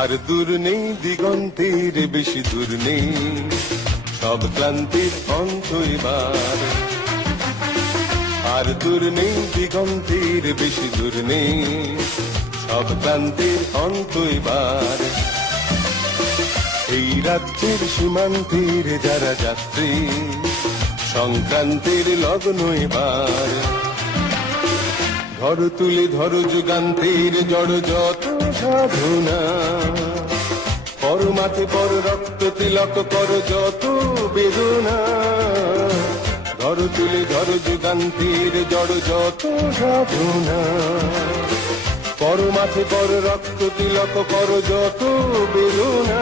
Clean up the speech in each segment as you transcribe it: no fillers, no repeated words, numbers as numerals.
আর দূর নেই দিগন্তের বেশি দূর নেই, সব ক্লান্তির অন্ত এবার। আর দূর নেই দিগন্তের বেশি দূর নেই, সব ক্লান্তির অন্ত এবার। এই রাত্রির সীমান্তের যারা যাত্রী, সংক্রান্তির লগ্ন এবার। ধরো তুলে ধরো যুগান্তের জড় যত সাধনা, পর মাথে পর রক্ত তিলক কর যত বেদনা। ধরো তুলে ধরো যুগান্তের জড় যত সাধনা, পর মাথে পর রক্ত তিলক কর যত বেদনা।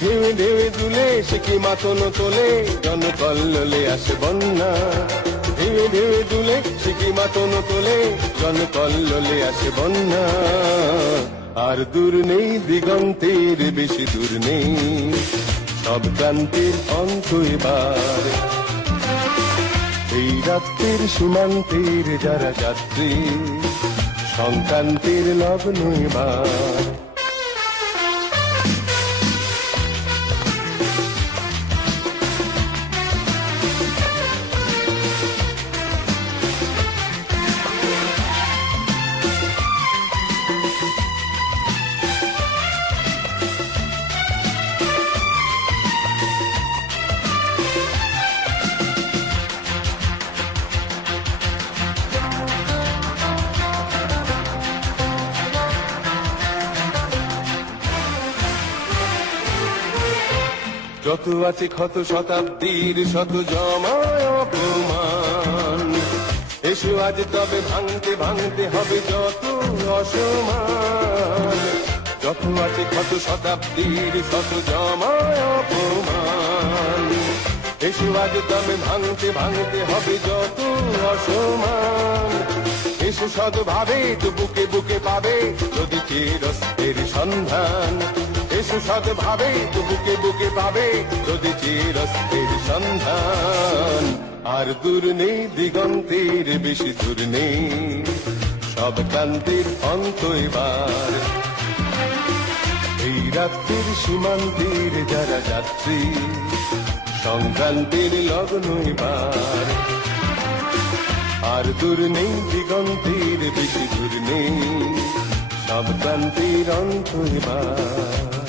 ঢেউ ঢেউ দুলে সে কি মাতন তোলে, জনকল্লোলে আসে বন্যা। ঢেউ ঢেউ দুলে সে কি মাতন তোলে, জনকল্লোলে আসে বন্যা। আর দূর নেই দিগন্তের বেশি দূর নেই, সব ক্রান্তির অন্ত এবার। এই রাত্রির সীমান্তের যারা যাত্রী, সংক্রান্তির লগ্ন এবার। যত আছে ক্ষত শতাব্দীর শত জমায় অপমান, এসো আজ তবে ভাঙতে ভাঙতে হবে যত অসমান। যত আছে ক্ষত শতাব্দীর শত জমায় অপমান, এসো আজ তবে ভাঙতে ভাঙতে হবে যত অসমান। এসো সদ্ভাবে তো বুকে বুকে পাবে যদি চিরস্থায়ীর সন্ধান। এসো সদ্ভাবে তো বুকে বুকে পাবে যদি চিরস্থায়ীর সন্ধান। আর দূর নেই দিগন্তের বেশি দূর নেই, সব ক্রান্তির অন্ত এবার। এই রাত্রির সীমান্তের যারা যাত্রী, সংক্রান্তির লগ্ন এবার। আর দূর নেই দিগন্তের বেশি দূর নেই, সব ক্রান্তির অন্ত এবার।